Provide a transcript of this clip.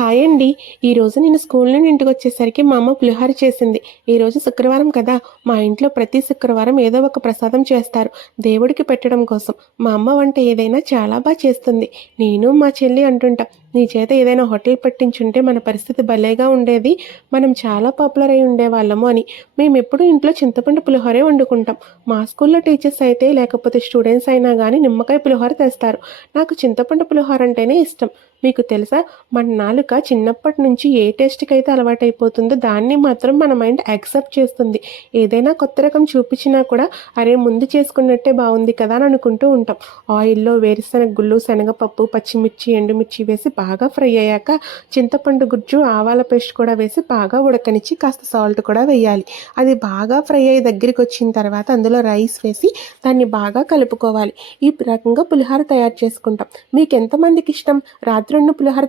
Hi అండి. ఈరోజు నేను స్కూల్ నుండి ఇంటికొచ్చేసరికి మా అమ్మ పులిహోర చేసింది. ఈరోజు శుక్రవారం కదా! మా ఇంట్లో ప్రతి శుక్రవారం ఏదో ఒక ప్రసాదం చేస్తారు దేవుడికి పెట్టడం కోసం. మా అమ్మ వంట ఏదైనా చాలా చేస్తుంది. నేను మా చెల్లి అంటుంటాం, "నీ చేత ఏదైనా హోటల్ పెట్టించుంటే మన పరిస్థితి భలేగా ఉండేది. మనం చాలా పాపులర్ అయి ఉండేవాళ్ళము" అని. మేమెప్పుడూ ఇంట్లో చింతపండు పులిహోరే వండుకుంటాం. మా స్కూల్‌లో టీచర్స్ అయితే లేకపోతే స్టూడెంట్స్ అయినా గానీ నిమ్మకాయ పులిహోర తెస్తారు. నాకు చింతపండు పులిహోర అంటేనే ఇష్టం. మీకు తెలుసా? మన నాలుక చిన్నప్పటి నుంచి ఏ టేస్ట్‌కైతే అలవాటైపోతుందో దాన్ని మాత్రం మన మైండ్ యాక్సెప్ట్ చేస్తుంది. ఏదైనా కొత్త రకం చూపించినా కూడా అరే! ముందు చేసుకున్నట్టే బావుంది కదా! అని అనుకుంటూ ఉంటాం. ఆయిల్‌లో వేరుశనగ గుళ్ళు, శనగపప్పు, పచ్చిమిర్చి, ఎండుమిర్చి వేసి బాగా ఫ్రై అయ్యాక చింతపండు గుజ్జు, ఆవాల పేస్ట్ కూడా వేసి బాగా ఉడకనిచ్చి కాస్త సాల్ట్ కూడా వేయాలి. అది బాగా ఫ్రై అయ్యి దగ్గరికొచ్చిన తర్వాత అందులో రైస్ వేసి దాన్ని బాగా కలుపుకోవాలి. ఈ రకంగా పులిహోర తయారు చేసుకుంటాం. మీకెంతమందికి ఇష్టం? రాత్రున్న పులిహోర